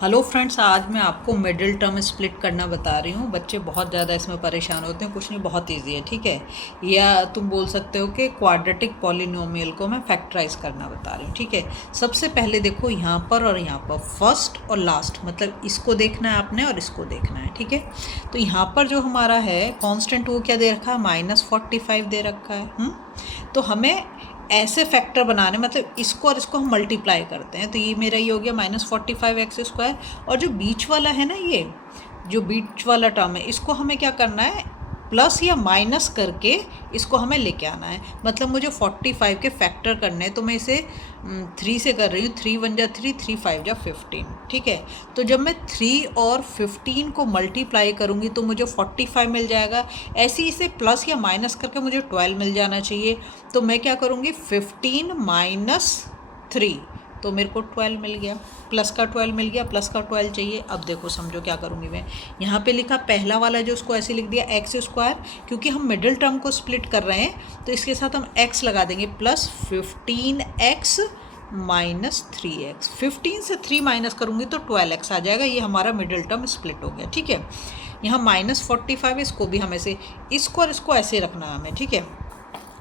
Hello friends, आज मैं आपको मिडिल टर्म स्प्लिट करना बता रही हूँ। बच्चे बहुत ज़्यादा इसमें परेशान होते हैं। कुछ नहीं, बहुत इजी है, ठीक है। या तुम बोल सकते हो कि क्वाड्रेटिक पॉलिनोमियल को मैं फैक्टराइज करना बता रही हूँ, ठीक है। सबसे पहले देखो यहाँ पर और यहाँ पर, फर्स्ट और लास्ट, मतलब इसको देखना है आपने और इसको देखना है, ठीक है। तो यहाँ पर जो हमारा है कांस्टेंट, वो क्या दे रखा है, -45 दे रखा है। तो हमें ऐसे फैक्टर बनाने, मतलब इसको और इसको हम मल्टीप्लाई करते हैं, तो ये मेरा ये हो गया -45x²। और जो बीच वाला है ना, ये जो बीच वाला टर्म है, इसको हमें क्या करना है, प्लस या माइनस करके इसको हमें लेके आना है। मतलब मुझे 45 के फैक्टर करने हैं, तो मैं इसे 3 से कर रही हूँ। 3 1 जा 3, 3 5 जा 15, ठीक है। तो जब मैं 3 और 15 को मल्टीप्लाई करूँगी तो मुझे 45 मिल जाएगा। ऐसे ही इसे प्लस या माइनस करके मुझे 12 मिल जाना चाहिए। तो मैं क्या करूँगी, 15 - 3, तो मेरे को 12 मिल गया। प्लस का 12 मिल गया, प्लस का 12 चाहिए। अब देखो, समझो क्या करूँगी मैं। यहाँ पे लिखा पहला वाला जो, उसको ऐसे लिख दिया x², क्योंकि हम मिडिल टर्म को स्प्लिट कर रहे हैं तो इसके साथ हम x लगा देंगे, प्लस 15x - 3x। 15 से 3 माइनस करूँगी तो 12x आ जाएगा। ये हमारा मिडिल टर्म स्प्लिट हो गया, ठीक है। यहाँ -45, इसको भी हम ऐसे, इसको और इसको ऐसे रखना है हमें, ठीक है।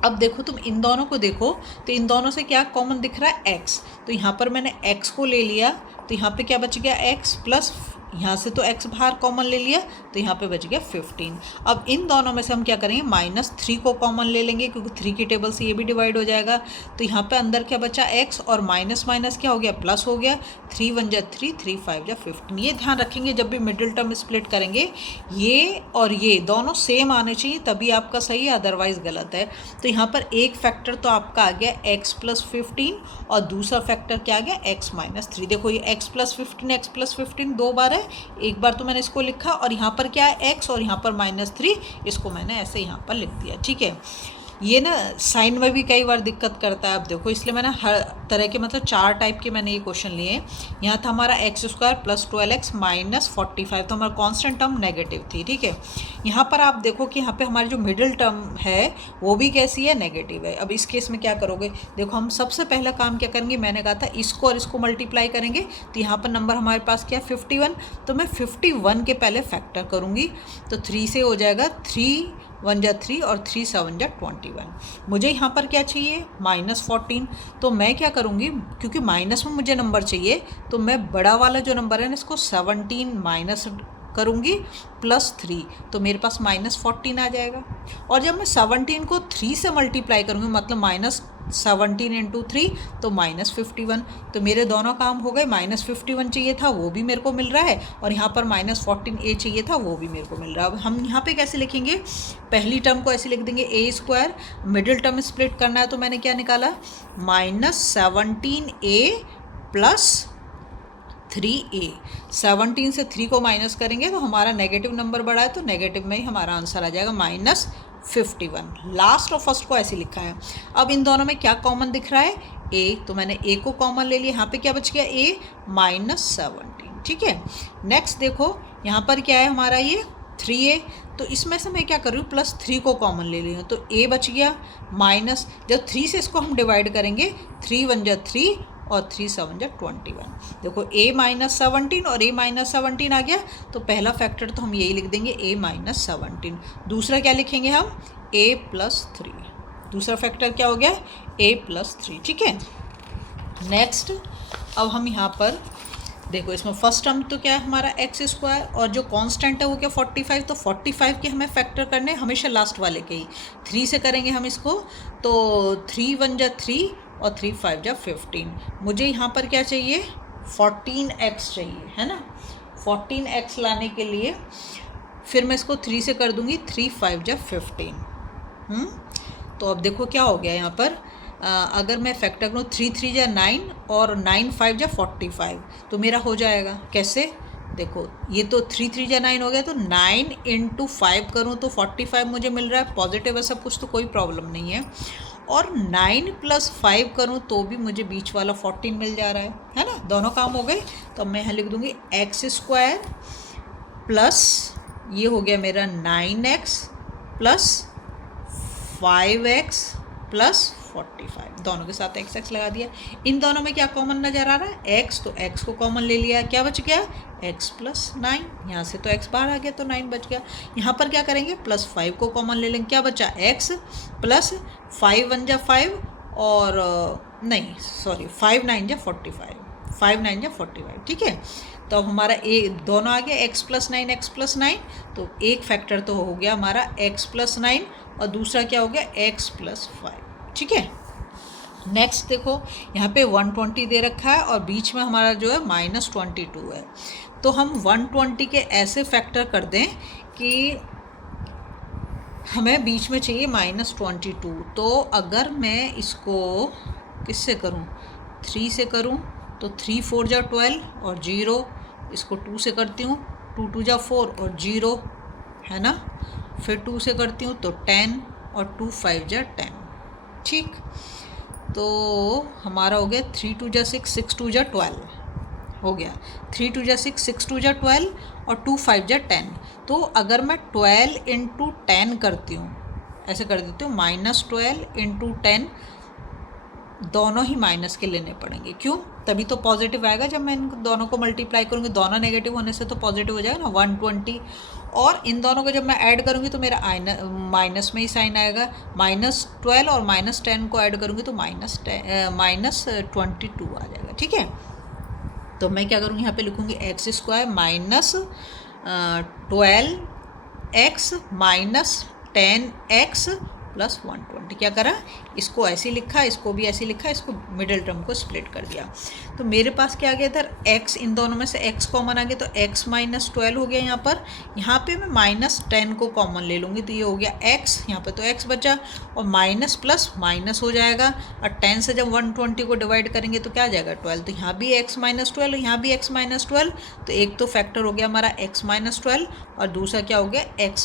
अब देखो, तुम इन दोनों को देखो तो इन दोनों से क्या कॉमन दिख रहा है, x। तो यहाँ पर मैंने x को ले लिया, तो यहाँ पे क्या बच गया, x प्लस, यहाँ से तो x बाहर कॉमन ले लिया, तो यहाँ पे बच गया 15। अब इन दोनों में से हम क्या करेंगे, -3 को कॉमन ले लेंगे, क्योंकि 3 की टेबल से ये भी डिवाइड हो जाएगा। तो यहाँ पे अंदर क्या बचा, x, और माइनस माइनस क्या हो गया, प्लस हो गया। 3 1 जा 3, 3 5 जा 15। ये ध्यान रखेंगे जब भी मिडिल टर्म स्प्लिट करेंगे, ये और ये दोनों सेम आने चाहिए, तभी आपका सही है, अदरवाइज गलत है। तो यहाँ पर एक फैक्टर तो आपका आ गया x + 15, और दूसरा फैक्टर क्या आ गया, x - 3। देखो, ये x + 15, x + 15 दो बार है। एक बार तो मैंने इसको लिखा, और यहाँ पर क्या है, x, और यहाँ पर -3, इसको मैंने ऐसे यहाँ पर लिख दिया, ठीक है। ये ना साइन में भी कई बार दिक्कत करता है। अब देखो, इसलिए मैंने हर तरह के, मतलब 4 टाइप के मैंने ये क्वेश्चन लिए। यहाँ था हमारा x² + 12x - 45, तो हमारा कांस्टेंट टर्म नेगेटिव थी, ठीक है। यहाँ पर आप देखो कि यहाँ पे हमारी जो मिडिल टर्म है वो भी कैसी है, नेगेटिव है। अब इस केस में क्या करोगे, देखो हम सबसे पहला काम क्या करेंगे, मैंने कहा था इसको और इसको मल्टीप्लाई करेंगे। तो यहाँ पर नंबर हमारे पास क्या, 51। तो मैं 51 के पहले फैक्टर करूँगी, तो 3 से हो जाएगा, 3 1 जा 3, और 3 7 जा 21। मुझे यहाँ पर क्या चाहिए, -14। तो मैं क्या करूँगी, क्योंकि माइनस में मुझे नंबर चाहिए, तो मैं बड़ा वाला जो नंबर है ना, इसको 17 माइनस करूँगी, +3, तो मेरे पास -14 आ जाएगा। और जब मैं 17 को 3 से मल्टीप्लाई करूँगी, मतलब -17 × 3, तो -51। तो मेरे दोनों काम हो गए। -51 चाहिए था, वो भी मेरे को मिल रहा है, और यहाँ पर -14a चाहिए था, वो भी मेरे को मिल रहा है। अब हम यहाँ पे कैसे लिखेंगे, पहली टर्म को ऐसे लिख देंगे, a²। मिडिल टर्म स्प्लिट करना है, तो मैंने क्या निकाला, -17a + 3a। 17 से 3 को माइनस करेंगे तो हमारा नेगेटिव नंबर बढ़ा है, तो नेगेटिव में ही हमारा आंसर आ जाएगा, -51। लास्ट और फर्स्ट को ऐसे लिखा है। अब इन दोनों में क्या कॉमन दिख रहा है, a, तो मैंने a को कॉमन ले लिया। यहाँ पे क्या बच गया, a -17, ठीक है। नेक्स्ट देखो, यहाँ पर क्या है हमारा, ये 3a। तो इसमें से मैं क्या कर रही हूँ, +3 को कॉमन ले रही हूँ, तो a बच गया, माइनस, जब 3 से इसको हम डिवाइड करेंगे, 3 1 जा 3, और 3 7 जा 21। देखो, a -17 और a -17 आ गया, तो पहला फैक्टर तो हम यही लिख देंगे, a -17। दूसरा क्या लिखेंगे हम, a + 3। दूसरा फैक्टर क्या हो गया, a + 3, ठीक है। नेक्स्ट, अब हम यहाँ पर देखो, इसमें फर्स्ट टर्म तो क्या है हमारा x², और जो कांस्टेंट है वो क्या, 45। तो 45 के हमें फैक्टर करने, हमेशा लास्ट वाले के ही। 3 से करेंगे हम इसको, तो 3 1 जा 3, और 3 5 जा 15। मुझे यहाँ पर क्या चाहिए, 14x चाहिए, है ना। 14x लाने के लिए फिर मैं इसको 3 से कर दूँगी, 3 5 जा 15। तो अब देखो क्या हो गया यहाँ पर, अगर मैं फैक्टर करूँ, 3 3 जा 9, और 9 5 जा 45, तो मेरा हो जाएगा कैसे, देखो ये तो 3 3 जा 9 हो गया, तो 9 × 5 करूँ तो 45 मुझे मिल रहा है। पॉजिटिव है सब कुछ, तो कोई प्रॉब्लम नहीं है। और 9 + 5 करूँ तो भी मुझे बीच वाला 14 मिल जा रहा है ना। दोनों काम हो गए। तो मैं यहाँ लिख दूँगी x² प्लस, ये हो गया मेरा 9x + 5x + 45, दोनों के साथ एक्स एक्स लगा दिया। इन दोनों में क्या कॉमन नज़र आ रहा है? एक्स, तो एक्स को कॉमन ले लिया, क्या बच गया? एक्स प्लस 9, यहाँ से तो एक्स बाहर आ गया तो 9 बच गया। यहाँ पर क्या करेंगे? प्लस 5 को कॉमन ले लेंगे, क्या बचा? एक्स प्लस 5 1 जा 5 और नहीं सॉरी 5 9 जा 45, 5 9 जा 45, ठीक है। तो अब हमारा दोनों आ गया एक्स प्लस 9 एक्स प्लस 9, तो एक फैक्टर तो हो गया हमारा एक्स प्लस 9 और दूसरा क्या हो गया? एक्स प्लस 5, ठीक है। नेक्स्ट देखो यहाँ पे 120 दे रखा है और बीच में हमारा जो है -22 है, तो हम 120 के ऐसे फैक्टर कर दें कि हमें बीच में चाहिए -22। तो अगर मैं इसको किससे करूँ? 3 से करूँ तो 3 4 जा 12 और 0, इसको 2 से करती हूँ, 2 2 जा 4 और 0 है ना, फिर 2 से करती हूँ तो 10 और 2 5 जा 10, ठीक। तो हमारा हो गया 3 2 जा 6 6 2 जा 12 हो गया, 3 2 जा 6 6 2 जा 12 और 2 5 जा 10। तो अगर मैं 12 इंटू 10 करती हूँ, ऐसे कर देती हूँ, -12 इंटू 10, दोनों ही माइनस के लेने पड़ेंगे, क्यों? तभी तो पॉजिटिव आएगा जब मैं इन दोनों को मल्टीप्लाई करूँगी, दोनों नेगेटिव होने से तो पॉजिटिव हो जाएगा ना 120, और इन दोनों को जब मैं ऐड करूँगी तो मेरा माइनस में ही साइन आएगा, -12 और -10 को ऐड करूँगी तो -22 आ जाएगा, ठीक है। तो मैं क्या करूँगी? यहाँ पे लिखूँगी x square -12x -10x plus 120, क्या करा? इसको ऐसे लिखा, इसको भी ऐसे लिखा, इसको मिडिल टर्म को स्प्लिट कर दिया। तो मेरे पास क्या आ गया इधर? x, इन दोनों में से x कॉमन आ गया तो x -12 हो गया। यहाँ पे मैं -10 को कॉमन ले लूँगी तो ये हो गया x, यहाँ पे तो x बचा, और माइनस प्लस माइनस हो जाएगा, और 10 से जब 120 को डिवाइड करेंगे तो क्या आ जाएगा? 12, तो यहाँ भी x -12 और यहाँ भी x -12, तो एक तो फैक्टर हो गया हमारा x -12 और दूसरा क्या हो गया? x